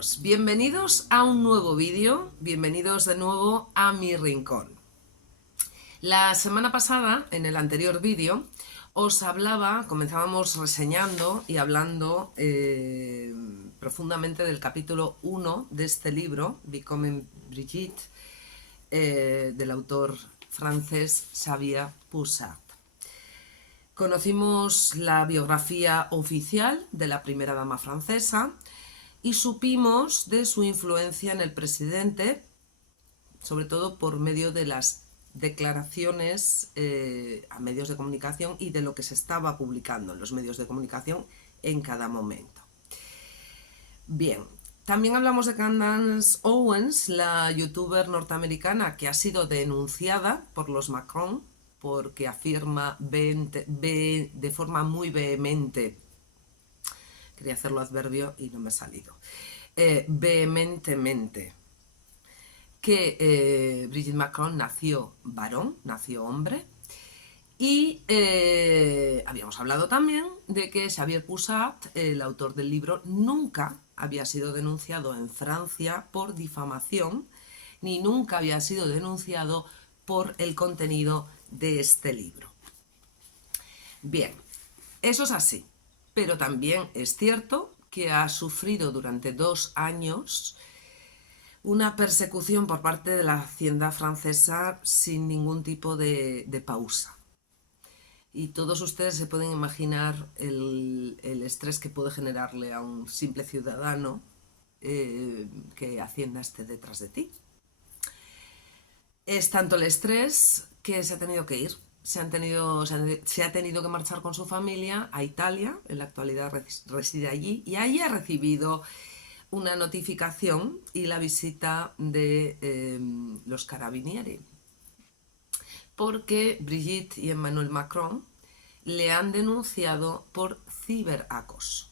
amigos, bienvenidos a un nuevo vídeo, bienvenidos de nuevo a mi rincón. La semana pasada, en el anterior vídeo, os hablaba, comenzábamos reseñando y hablando profundamente del capítulo 1 de este libro, Becoming Brigitte, del autor francés Xavier Pussat. Conocimos la biografía oficial de la primera dama francesa y supimos de su influencia en el presidente, sobre todo por medio de las declaraciones a medios de comunicación y de lo que se estaba publicando en los medios de comunicación en cada momento. Bien, también hablamos de Candace Owens, la youtuber norteamericana que ha sido denunciada por los Macron porque afirma de forma muy vehemente, quería hacerlo adverbio y no me ha salido, vehementemente, que Brigitte Macron nació varón, nació hombre. Y habíamos hablado también de que Xavier Pussat, el autor del libro, nunca había sido denunciado en Francia por difamación, ni nunca había sido denunciado por el contenido de este libro. Bien, eso es así, pero también es cierto que ha sufrido durante 2 años una persecución por parte de la Hacienda francesa sin ningún tipo de pausa. Y todos ustedes se pueden imaginar el estrés que puede generarle a un simple ciudadano que Hacienda esté detrás de ti. Es tanto el estrés que se ha tenido que ir. Se ha tenido que marchar con su familia a Italia, en la actualidad reside allí, y allí ha recibido una notificación y la visita de los carabinieri, porque Brigitte y Emmanuel Macron le han denunciado por ciberacoso.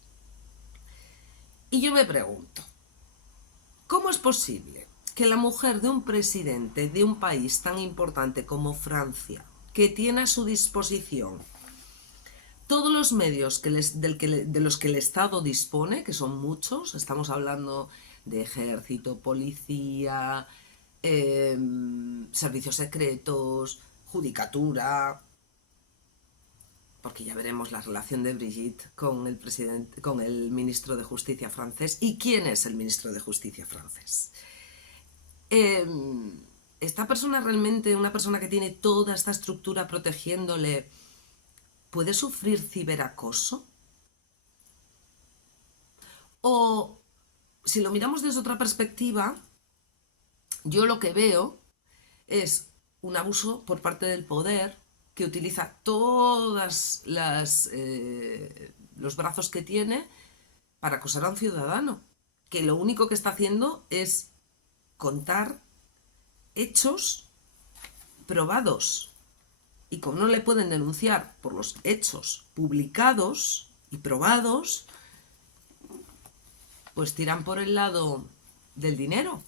Y yo me pregunto, ¿cómo es posible que la mujer de un presidente de un país tan importante como Francia, que tiene a su disposición todos los medios de los que el Estado dispone, que son muchos, estamos hablando de ejército, policía, servicios secretos, judicatura, porque ya veremos la relación de Brigitte con el presidente, con el ministro de Justicia francés. ¿Y quién es el ministro de Justicia francés? ¿Esta persona realmente, una persona que tiene toda esta estructura protegiéndole, puede sufrir ciberacoso? O, si lo miramos desde otra perspectiva, yo lo que veo es un abuso por parte del poder que utiliza todos los brazos que tiene para acosar a un ciudadano, que lo único que está haciendo es contar hechos probados. Y como no le pueden denunciar por los hechos publicados y probados, pues tiran por el lado del dinero,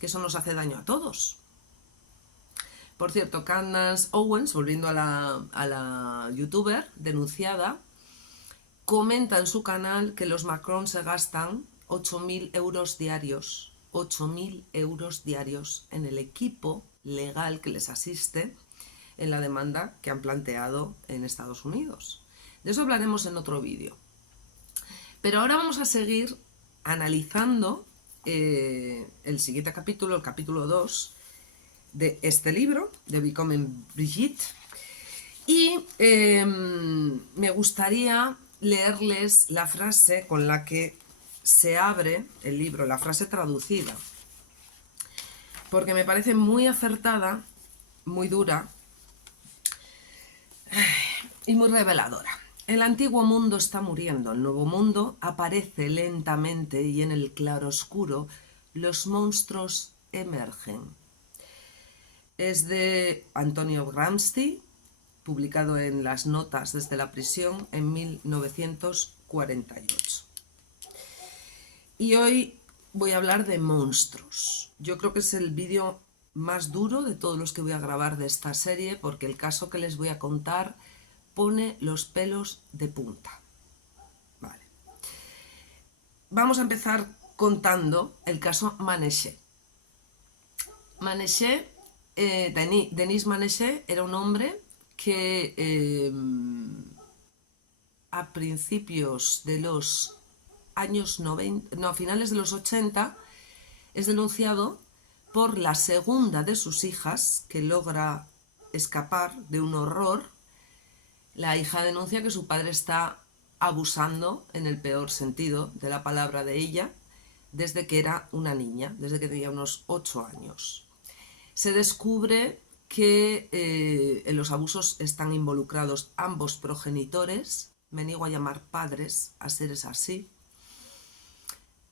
que eso nos hace daño a todos. Por cierto, Candace Owens, volviendo a la youtuber denunciada, comenta en su canal que los Macron se gastan 8.000 euros diarios, 8.000 euros diarios en el equipo legal que les asiste en la demanda que han planteado en Estados Unidos. De eso hablaremos en otro vídeo. Pero ahora vamos a seguir analizando el siguiente capítulo, el capítulo 2 de este libro, de Becoming Brigitte. Y me gustaría leerles la frase con la que se abre el libro, la frase traducida, porque me parece muy acertada, muy dura y muy reveladora. El antiguo mundo está muriendo, el nuevo mundo aparece lentamente y en el claroscuro los monstruos emergen. Es de Antonio Gramsci, publicado en las notas desde la prisión en 1948. Y hoy voy a hablar de monstruos. Yo creo que es el vídeo más duro de todos los que voy a grabar de esta serie, porque el caso que les voy a contar pone los pelos de punta. Vale. Vamos a empezar contando el caso Maneché. Maneché, Denis Maneché era un hombre que a principios de los años 90, no, a finales de los 80, es denunciado por la segunda de sus hijas, que logra escapar de un horror. La hija denuncia que su padre está abusando, en el peor sentido de la palabra, de ella, desde que era una niña, desde que tenía unos 8 años. Se descubre que en los abusos están involucrados ambos progenitores. Me niego a llamar padres a seres así,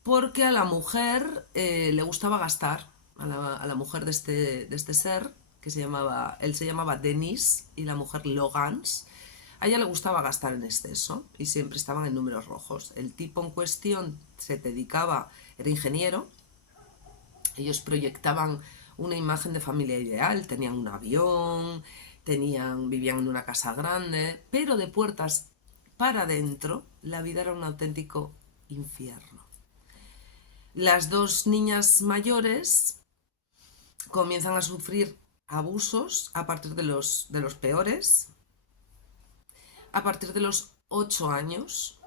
porque a la mujer le gustaba gastar, a la mujer de este ser, que él se llamaba Denis y la mujer Logans. A ella le gustaba gastar en exceso y siempre estaban en números rojos. El tipo en cuestión era ingeniero. Ellos proyectaban una imagen de familia ideal, tenían un avión, vivían en una casa grande, pero de puertas para adentro la vida era un auténtico infierno. Las dos niñas mayores comienzan a sufrir abusos a partir de los peores, a partir de los 8 años,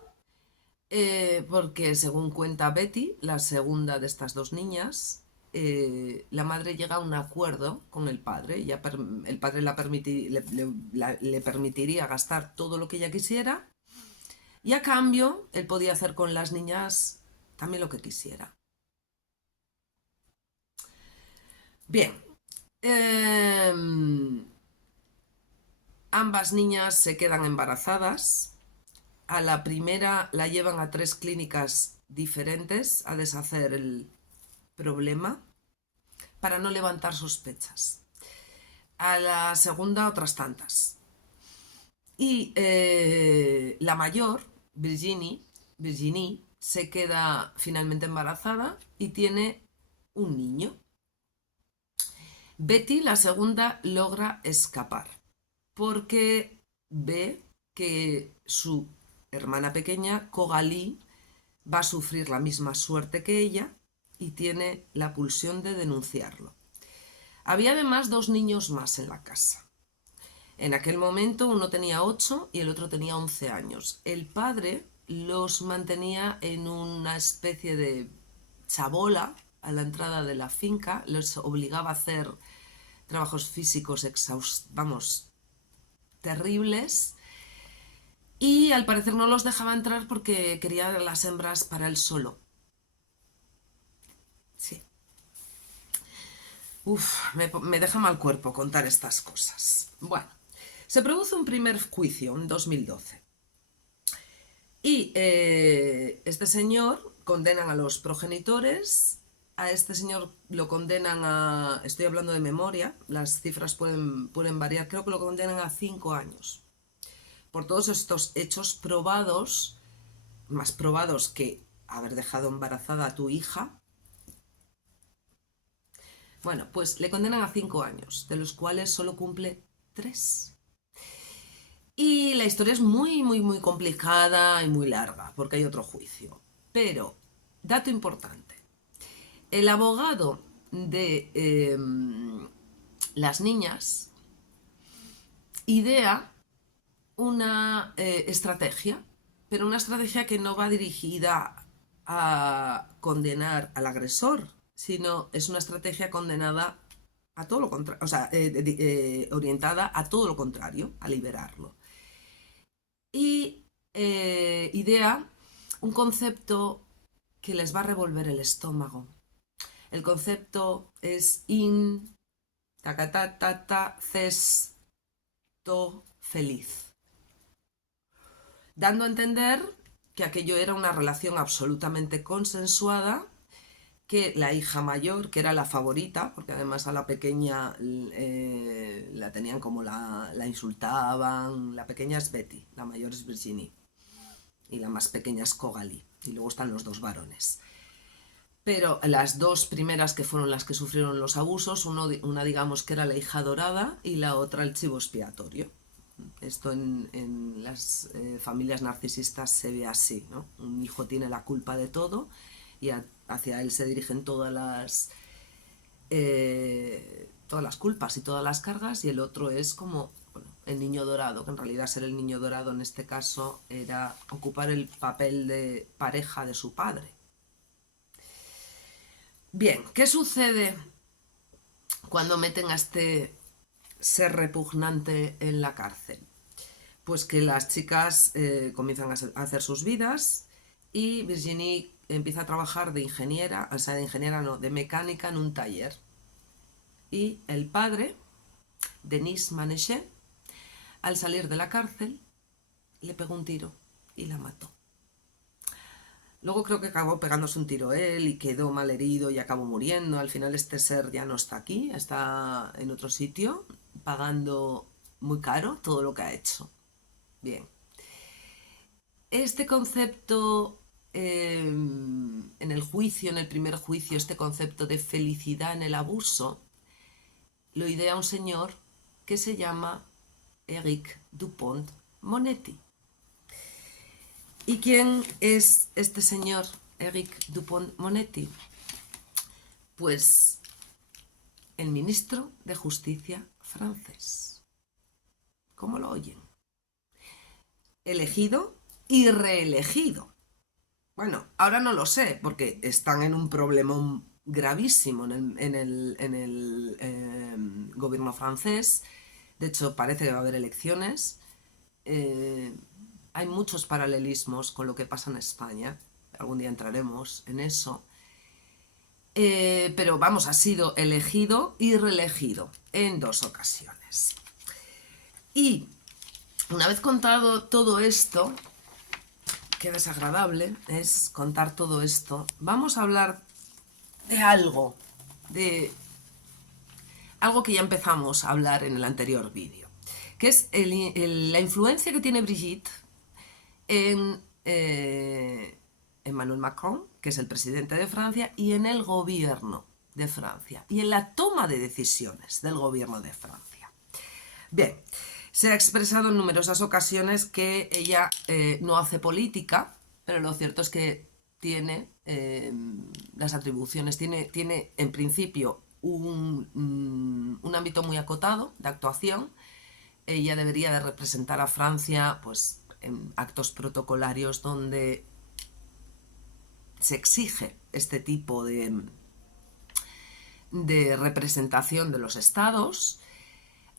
porque según cuenta Betty, la segunda de estas dos niñas, la madre llega a un acuerdo con el padre. El padre le permitiría gastar todo lo que ella quisiera, y a cambio él podía hacer con las niñas también lo que quisiera. Bien, ambas niñas se quedan embarazadas. A la primera la llevan a 3 clínicas diferentes a deshacer el problema para no levantar sospechas. A la segunda otras tantas. Y la mayor, Virginie, se queda finalmente embarazada y tiene un niño. Betty, la segunda, logra escapar porque ve que su hermana pequeña, Coralie, va a sufrir la misma suerte que ella y tiene la pulsión de denunciarlo. Había además 2 niños más en la casa. En aquel momento uno tenía 8 y el otro tenía 11 años. El padre los mantenía en una especie de chabola a la entrada de la finca, les obligaba a hacer trabajos físicos terribles, y al parecer no los dejaba entrar porque quería las hembras para él solo. Sí. Me deja mal cuerpo contar estas cosas. Bueno, se produce un primer juicio en 2012 y este señor condenan a los progenitores. A este señor lo condenan a, estoy hablando de memoria, las cifras pueden variar, creo que lo condenan a 5 años. Por todos estos hechos probados, más probados que haber dejado embarazada a tu hija. Bueno, pues le condenan a 5 años, de los cuales solo cumple 3. Y la historia es muy, muy, muy complicada y muy larga, porque hay otro juicio. Pero, dato importante, el abogado de las niñas idea una estrategia, pero una estrategia que no va dirigida a condenar al agresor, sino es una estrategia condenada a todo lo contrario, o sea, orientada a todo lo contrario, a liberarlo. Y idea un concepto que les va a revolver el estómago. El concepto es cesto feliz, dando a entender que aquello era una relación absolutamente consensuada, que la hija mayor, que era la favorita, porque además a la pequeña la tenían como la insultaban. La pequeña es Betty, la mayor es Virginie y la más pequeña es Coralie, y luego están los 2 varones. Pero las 2 primeras, que fueron las que sufrieron los abusos, una digamos que era la hija dorada y la otra el chivo expiatorio. Esto en las familias narcisistas se ve así, ¿no? Un hijo tiene la culpa de todo y hacia él se dirigen todas las culpas y todas las cargas, y el otro es como, bueno, el niño dorado, que en realidad ser el niño dorado en este caso era ocupar el papel de pareja de su padre. Bien, ¿qué sucede cuando meten a este ser repugnante en la cárcel? Pues que las chicas comienzan a hacer sus vidas y Virginie empieza a trabajar de ingeniera, o sea, de ingeniera no, de mecánica en un taller. Y el padre, Denis Manéchet, al salir de la cárcel, le pegó un tiro y la mató. Luego creo que acabó pegándose un tiro él y quedó mal herido y acabó muriendo. Al final este ser ya no está aquí, está en otro sitio, pagando muy caro todo lo que ha hecho. Bien. Este concepto, en el juicio, en el primer juicio, este concepto de felicidad en el abuso, lo idea un señor que se llama Éric Dupont-Moretti. ¿Y quién es este señor Éric Dupont-Moretti? Pues el ministro de Justicia francés. ¿Cómo lo oyen? Elegido y reelegido. Bueno, ahora no lo sé, porque están en un problemón gravísimo en el gobierno francés. De hecho, parece que va a haber elecciones. Hay muchos paralelismos con lo que pasa en España. Algún día entraremos en eso. Pero vamos, ha sido elegido y reelegido en 2 ocasiones. Y una vez contado todo esto, qué desagradable es contar todo esto, vamos a hablar de algo que ya empezamos a hablar en el anterior vídeo, que es la influencia que tiene Brigitte en Emmanuel Macron, que es el presidente de Francia, y en el gobierno de Francia, y en la toma de decisiones del gobierno de Francia. Bien, se ha expresado en numerosas ocasiones que ella no hace política, pero lo cierto es que tiene las atribuciones, tiene en principio un ámbito muy acotado de actuación. Ella debería de representar a Francia pues, en actos protocolarios donde se exige este tipo de representación de los estados,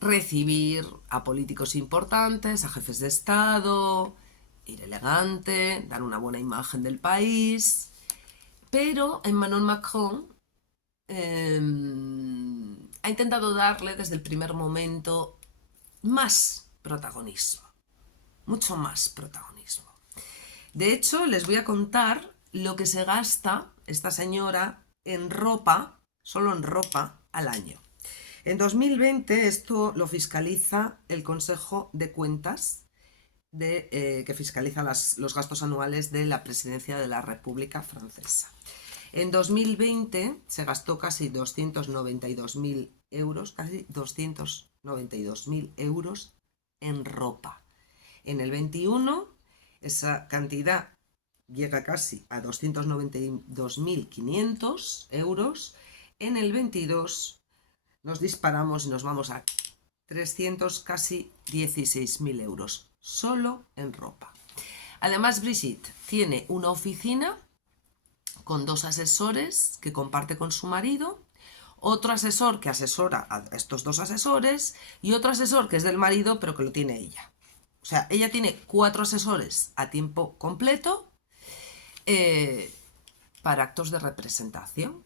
recibir a políticos importantes, a jefes de Estado, ir elegante, dar una buena imagen del país. Pero Emmanuel Macron ha intentado darle desde el primer momento más protagonismo, mucho más protagonismo. De hecho, les voy a contar lo que se gasta esta señora en ropa, solo en ropa, al año. En 2020 esto lo fiscaliza el Consejo de Cuentas, que fiscaliza los gastos anuales de la Presidencia de la República Francesa. En 2020 se gastó casi 292.000 euros en ropa. En el 21 esa cantidad llega casi a 292.500 euros. En el 22 nos disparamos y nos vamos a 300, casi 16.000 euros, solo en ropa. Además, Brigitte tiene una oficina con 2 asesores que comparte con su marido, otro asesor que asesora a estos 2 asesores y otro asesor que es del marido pero que lo tiene ella. O sea, ella tiene 4 asesores a tiempo completo para actos de representación.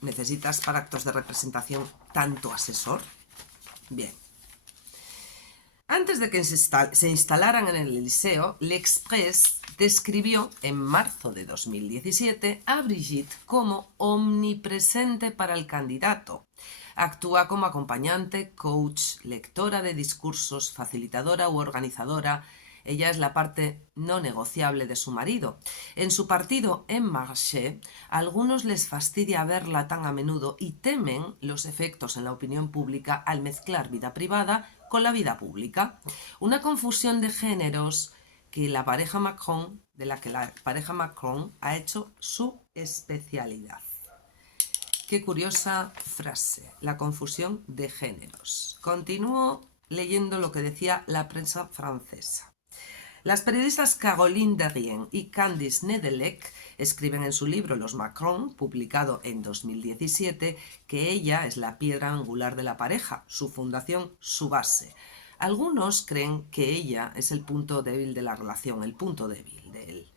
¿Necesitas para actos de representación tanto asesor? Bien. Antes de que se instalaran en el Eliseo, L'Express describió en marzo de 2017 a Brigitte como omnipresente para el candidato. Actúa como acompañante, coach, lectora de discursos, facilitadora u organizadora. Ella es la parte no negociable de su marido. En su partido En Marche, a algunos les fastidia verla tan a menudo y temen los efectos en la opinión pública al mezclar vida privada con la vida pública. Una confusión de géneros de la que la pareja Macron ha hecho su especialidad. Qué curiosa frase, la confusión de géneros. Continúo leyendo lo que decía la prensa francesa. Las periodistas Caroline Derrien y Candice Nedelec escriben en su libro Los Macron, publicado en 2017, que ella es la piedra angular de la pareja, su fundación, su base. Algunos creen que ella es el punto débil de la relación, el punto débil de él.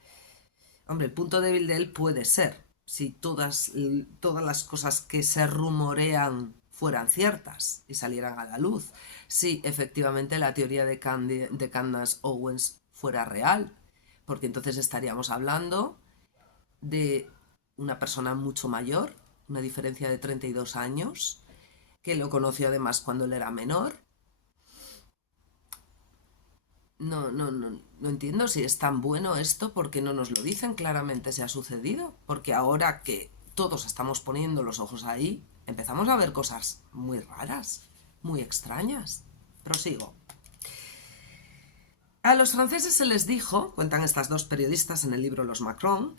Hombre, el punto débil de él puede ser, si todas las cosas que se rumorean fueran ciertas y salieran a la luz. Si efectivamente la teoría de Candace Owens fuera real, porque entonces estaríamos hablando de una persona mucho mayor, una diferencia de 32 años, que lo conoció además cuando él era menor. No entiendo si es tan bueno esto, porque no nos lo dicen claramente si ha sucedido, porque ahora que todos estamos poniendo los ojos ahí, empezamos a ver cosas muy raras, muy extrañas. Prosigo. A los franceses se les dijo, cuentan estas dos periodistas en el libro Los Macron,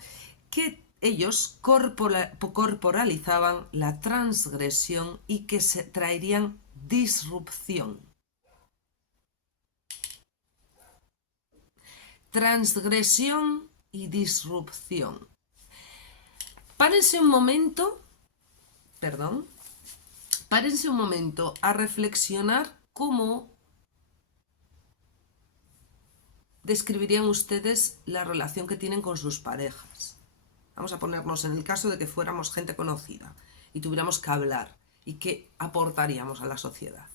que ellos corporalizaban la transgresión y que se traerían disrupción. Transgresión y disrupción. Párense un momento a reflexionar cómo describirían ustedes la relación que tienen con sus parejas. Vamos a ponernos en el caso de que fuéramos gente conocida y tuviéramos que hablar y qué aportaríamos a la sociedad.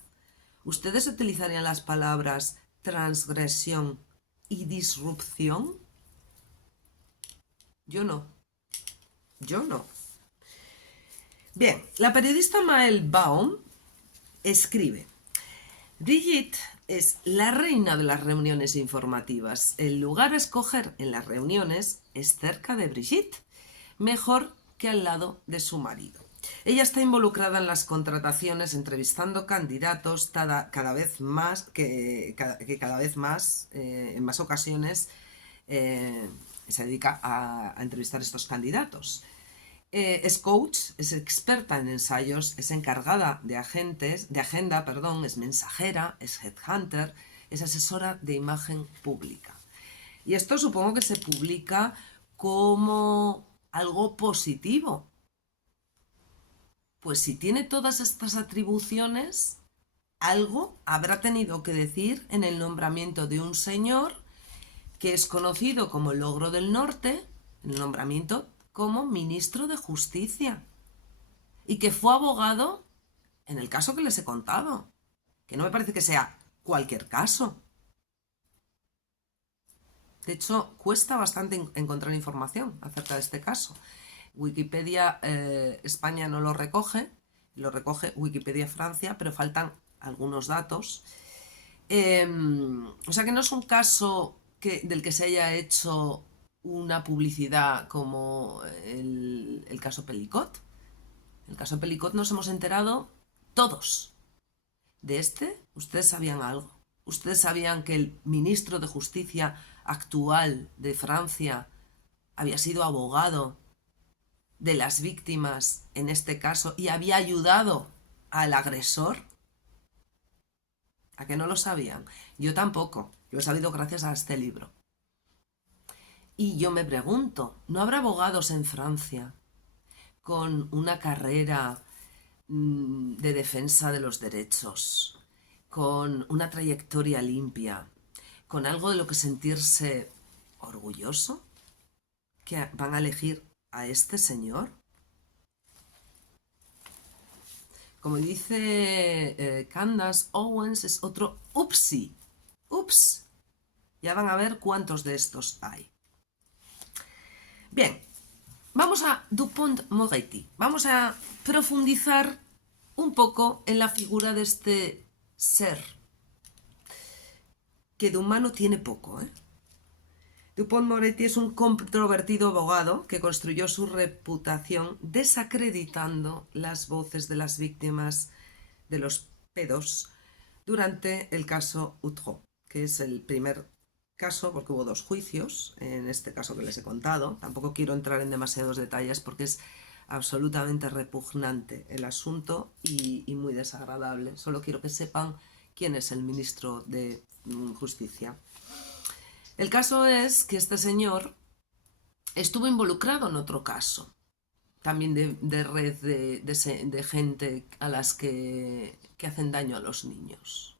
¿Ustedes utilizarían las palabras transgresión y disrupción? Yo no. Bien, la periodista Maëlle Baum escribe: Brigitte es la reina de las reuniones informativas. El lugar a escoger en las reuniones es cerca de Brigitte, mejor que al lado de su marido. Ella está involucrada en las contrataciones, entrevistando candidatos cada vez más, en más ocasiones se dedica a entrevistar a estos candidatos. Es coach, es experta en ensayos, es encargada de agenda, es mensajera, es headhunter, es asesora de imagen pública. Y esto supongo que se publica como algo positivo. Pues si tiene todas estas atribuciones, algo habrá tenido que decir en el nombramiento de un señor que es conocido como el Ogro del Norte, el nombramiento como ministro de Justicia, y que fue abogado en el caso que les he contado, que no me parece que sea cualquier caso. De hecho, cuesta bastante encontrar información acerca de este caso. Wikipedia España no lo recoge Wikipedia Francia, pero faltan algunos datos. O sea que no es un caso del que se haya hecho una publicidad como el caso Pelicot. El caso Pelicot nos hemos enterado todos. De este, ustedes sabían algo. Ustedes sabían que el ministro de Justicia actual de Francia había sido abogado de las víctimas en este caso y había ayudado al agresor. ¿A que no lo sabían? Yo tampoco. Lo he sabido gracias a este libro. Y yo me pregunto, ¿no habrá abogados en Francia con una carrera de defensa de los derechos, con una trayectoria limpia, con algo de lo que sentirse orgulloso, que van a elegir a este señor? Como dice Candace Owens, es otro upsi. Ups. Ya van a ver cuántos de estos hay. Bien, vamos a Dupond-Moretti. Vamos a profundizar un poco en la figura de este ser, que de humano tiene poco, Dupond-Moretti es un controvertido abogado que construyó su reputación desacreditando las voces de las víctimas de los pedos durante el caso Outreau, que es el primer caso, porque hubo dos juicios, en este caso que les he contado. Tampoco quiero entrar en demasiados detalles porque es absolutamente repugnante el asunto y muy desagradable. Solo quiero que sepan quién es el ministro de Justicia. El caso es que este señor estuvo involucrado en otro caso, también de red de gente a las que hacen daño a los niños.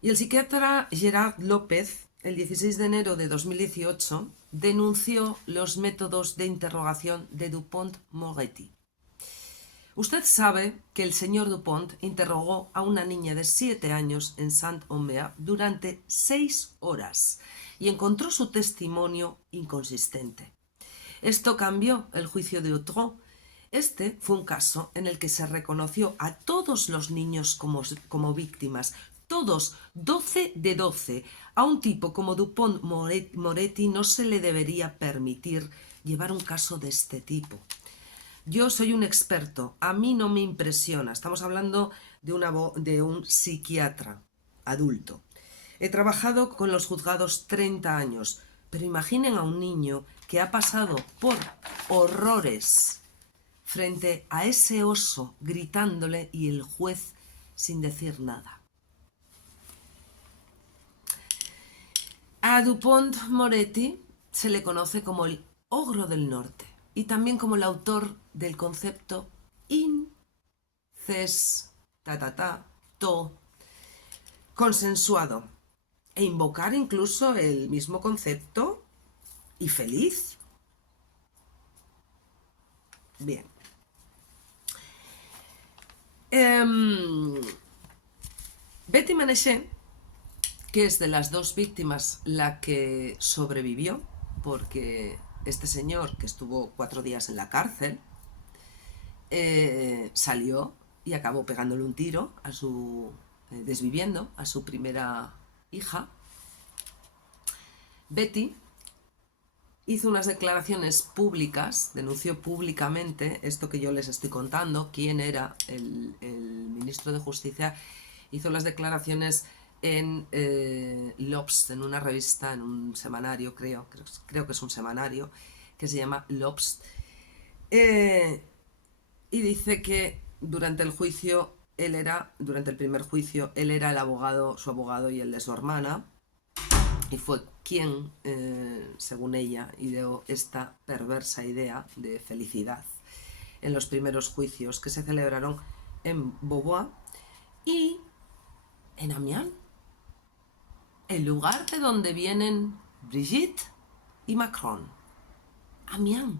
Y el psiquiatra Gerard López, el 16 de enero de 2018, denunció los métodos de interrogación de Dupont-Moretti. Usted sabe que el señor Dupont interrogó a una niña de 7 años en Saint-Omer durante 6 horas y encontró su testimonio inconsistente. Esto cambió el juicio de Outreau. Este fue un caso en el que se reconoció a todos los niños como víctimas, todos, 12 de 12. A un tipo como Dupont-Moretti no se le debería permitir llevar un caso de este tipo. Yo soy un experto, a mí no me impresiona. Estamos hablando de un psiquiatra adulto. He trabajado con los juzgados 30 años, pero imaginen a un niño que ha pasado por horrores frente a ese oso gritándole y el juez sin decir nada. A Dupont-Moretti se le conoce como el ogro del norte y también como el autor del concepto incesto consensuado e invocar incluso el mismo concepto y feliz. Bien. Betty Maneché, que es de las dos víctimas la que sobrevivió, porque este señor, que estuvo 4 días en la cárcel, salió y acabó pegándole un tiro a desviviendo a su primera hija. Betty hizo unas declaraciones públicas, denunció públicamente esto que yo les estoy contando, quién era el ministro de Justicia. Hizo las declaraciones en L'Obs, en una revista, en un semanario, creo que es un semanario, que se llama L'Obs. Y dice que durante el primer juicio, él era su abogado y el de su hermana, y fue quien, según ella, ideó esta perversa idea de felicidad en los primeros juicios que se celebraron en Beauvoir y en Amiens, el lugar de donde vienen Brigitte y Macron. Amiens,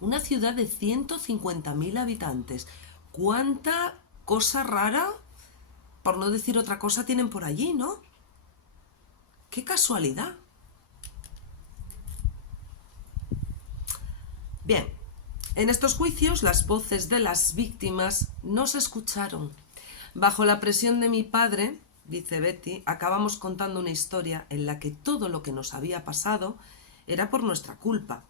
una ciudad de 150.000 habitantes. ¿Cuánta cosa rara, por no decir otra cosa, tienen por allí, no? ¡Qué casualidad! Bien, en estos juicios las voces de las víctimas no se escucharon. Bajo la presión de mi padre, dice Betty, acabamos contando una historia en la que todo lo que nos había pasado era por nuestra culpa.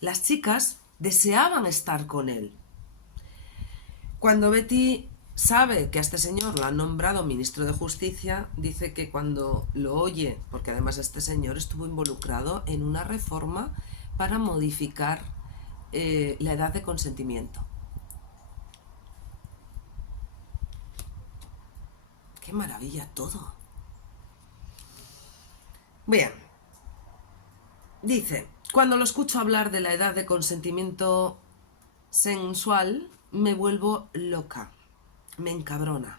Las chicas deseaban estar con él. Cuando Betty sabe que a este señor lo han nombrado ministro de Justicia, dice que cuando lo oye, porque además este señor estuvo involucrado en una reforma para modificar la edad de consentimiento. ¡Qué maravilla todo! Bien. Dice, cuando lo escucho hablar de la edad de consentimiento sensual, me vuelvo loca. Me encabrona.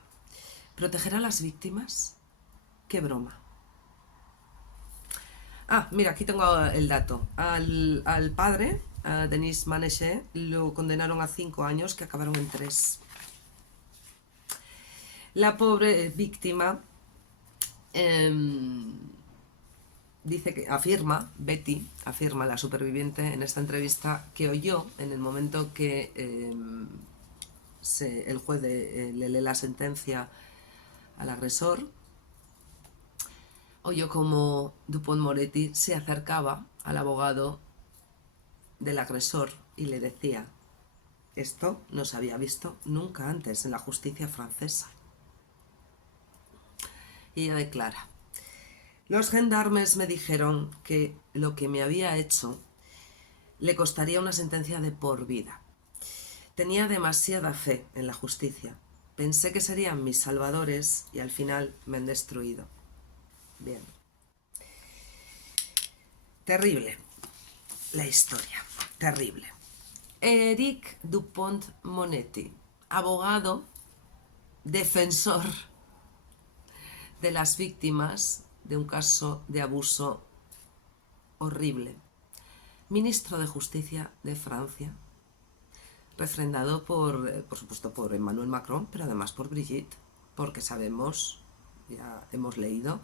¿Proteger a las víctimas? ¡Qué broma! Mira, aquí tengo el dato. Al padre, a Denis Maneché, lo condenaron a 5 años que acabaron en 3. La pobre víctima dice que Betty afirma, la superviviente, en esta entrevista, que oyó en el momento que el juez le lee la sentencia al agresor, oyó como Dupont-Moretti se acercaba al abogado del agresor y le decía: esto no se había visto nunca antes en la justicia francesa. Y ella declara: los gendarmes me dijeron que lo que me había hecho le costaría una sentencia de por vida. Tenía demasiada fe en la justicia. Pensé que serían mis salvadores y al final me han destruido. Bien. Terrible la historia. Terrible. Eric Dupont-Moretti, abogado, defensor de las víctimas de un caso de abuso horrible. Ministro de Justicia de Francia, refrendado por supuesto, por Emmanuel Macron, pero además por Brigitte, porque sabemos, ya hemos leído,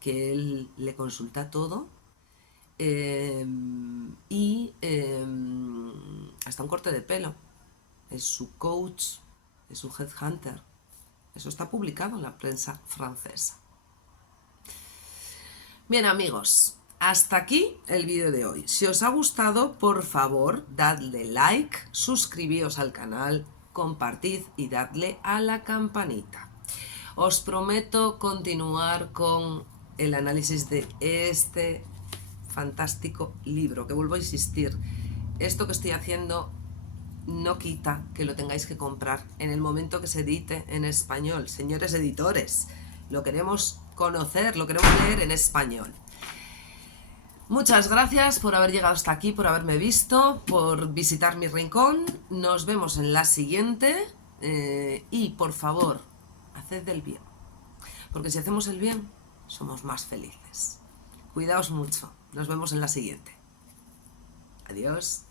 que él le consulta todo y hasta un corte de pelo. Es su coach, es su headhunter. Eso está publicado en la prensa francesa. Bien, amigos, hasta aquí el vídeo de hoy. Si os ha gustado, por favor, dadle like, suscribíos al canal, compartid y dadle a la campanita. Os prometo continuar con el análisis de este fantástico libro, que vuelvo a insistir, esto que estoy haciendo no quita que lo tengáis que comprar en el momento que se edite en español. Señores editores, lo queremos conocer, lo queremos leer en español. Muchas gracias por haber llegado hasta aquí, por haberme visto, por visitar mi rincón. Nos vemos en la siguiente y por favor, haced el bien, porque si hacemos el bien, somos más felices. Cuidaos mucho. Nos vemos en la siguiente. Adiós.